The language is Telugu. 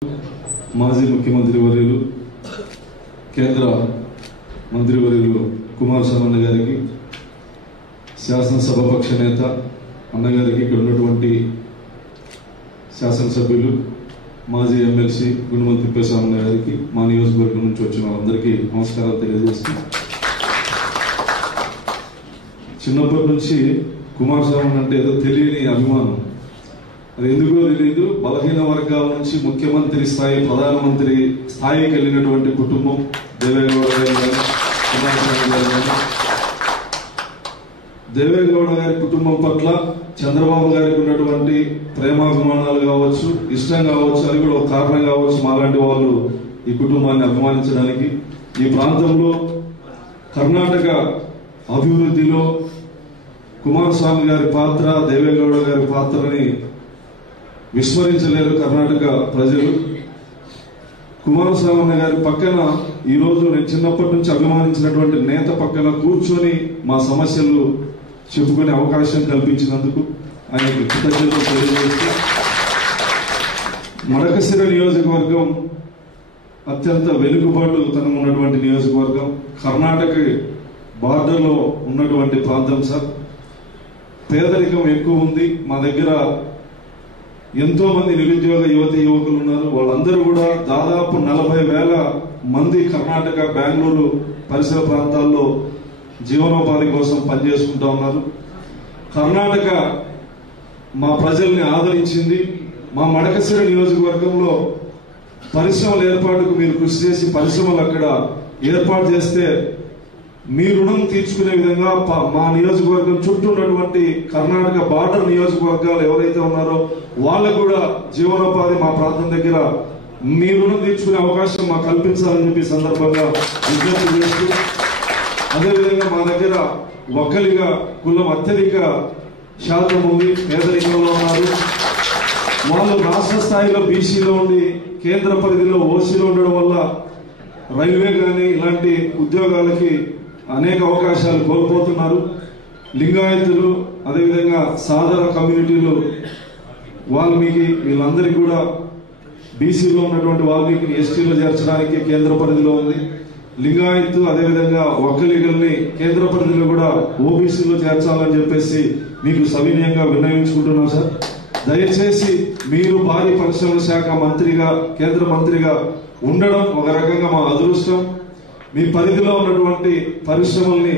మాజీ ముఖ్యమంత్రి వర్యులు కేంద్ర మంత్రి వర్యులు కుమారస్వామి అన్న గారికి, శాసనసభాపక్ష నేత అన్నగారికి, ఇక్కడ ఉన్నటువంటి శాసనసభ్యులు మాజీ ఎమ్మెల్సీ గుణమంతి తిప్పేస్వామి అన్న గారికి, మా నియోజకవర్గం నుంచి వచ్చిన వాళ్ళందరికీ నమస్కారాలు తెలియజేస్తూ, చిన్నప్పటి నుంచి కుమారస్వామి అంటే ఏదో తెలియని అభిమానం. అది ఎందుకో తెలియదు. బలహీన వర్గాల నుంచి ముఖ్యమంత్రి స్థాయి, ప్రధానమంత్రి స్థాయికి వెళ్ళినటువంటి కుటుంబం దేవేగౌడ గారి కుమారస్వామి గారు. దేవేగౌడ గారి కుటుంబం పట్ల చంద్రబాబు గారికి ఉన్నటువంటి ప్రేమాభిమానాలు కావచ్చు, ఇష్టం కావచ్చు, అది కూడా ఒక కారణం కావచ్చు మాలాంటి వాళ్ళు ఈ కుటుంబాన్ని అభిమానించడానికి. ఈ ప్రాంతంలో కర్ణాటక అభివృద్ధిలో కుమారస్వామి గారి పాత్ర, దేవేగౌడ గారి పాత్రని విస్మరించలేరు కర్ణాటక ప్రజలు. కుమారస్వామి గారి పక్కన ఈరోజు నేను చిన్నప్పటి నుంచి అభిమానించినటువంటి నేత పక్కన కూర్చొని మా సమస్యలు చెప్పుకునే అవకాశం కల్పించినందుకు ఆయనకు కృతజ్ఞతలు తెలియజేస్తూ, మడకశిర నియోజకవర్గం అత్యంత వెనుకబాటుతనం ఉన్నటువంటి నియోజకవర్గం, కర్ణాటక బార్డర్లో ఉన్నటువంటి ప్రాంతం సార్. పేదరికం ఎక్కువ ఉంది. మా దగ్గర ఎంతో మంది నిరుద్యోగ యువతి యువకులు ఉన్నారు. వాళ్ళందరూ కూడా దాదాపు 40,000 మంది కర్ణాటక, బెంగళూరు పరిసర ప్రాంతాల్లో జీవనోపాధి కోసం పనిచేసుకుంటా ఉన్నారు. కర్ణాటక మా ప్రజల్ని ఆదరించింది. మా మడకశిర నియోజకవర్గంలో పరిశ్రమల ఏర్పాటుకు మీరు కృషి చేసి పరిశ్రమలు అక్కడ ఏర్పాటు చేస్తే మీ రుణం తీర్చుకునే విధంగా మా నియోజకవర్గం చుట్టూ ఉన్నటువంటి కర్ణాటక బార్డర్ నియోజకవర్గాలు ఎవరైతే ఉన్నారో వాళ్ళకు కూడా జీవనోపాధి మా ప్రాంతం దగ్గర మీ రుణం తీర్చుకునే అవకాశం మాకు కల్పించాలని చెప్పి సందర్భంగా విజ్ఞప్తి చేస్తూ, అదేవిధంగా మా దగ్గర ఒక్కలిగా కులం అత్యధిక శాతం ఉంది, పేదరికంలో ఉన్నారు. వాళ్ళు రాష్ట్ర స్థాయిలో బీసీలో ఉండి కేంద్ర పరిధిలో ఓసీలో ఉండడం వల్ల రైల్వే కానీ ఇలాంటి ఉద్యోగాలకి అనేక అవకాశాలు కోల్పోతున్నారు. లింగాయతులు, అదేవిధంగా సాధారణ కమ్యూనిటీలు, వాల్మీకి, వీళ్ళందరికీ కూడా బీసీలో ఉన్నటువంటి వాల్మీకి ఎస్టీలో చేర్చడానికి కేంద్ర పరిధిలో ఉంది. లింగాయత్ అదేవిధంగా ఒక్కలిగల్ని కేంద్ర పరిధిలో కూడా ఓబీసీలో చేర్చాలని చెప్పేసి మీకు సవినయంగా విన్నవించుకుంటున్నాం సార్. దయచేసి మీరు భారీ పరిశ్రమల శాఖ మంత్రిగా, కేంద్ర మంత్రిగా ఉండడం ఒక రకంగా మా అదృష్టం. మీ పరిధిలో ఉన్నటువంటి పరిశ్రమల్ని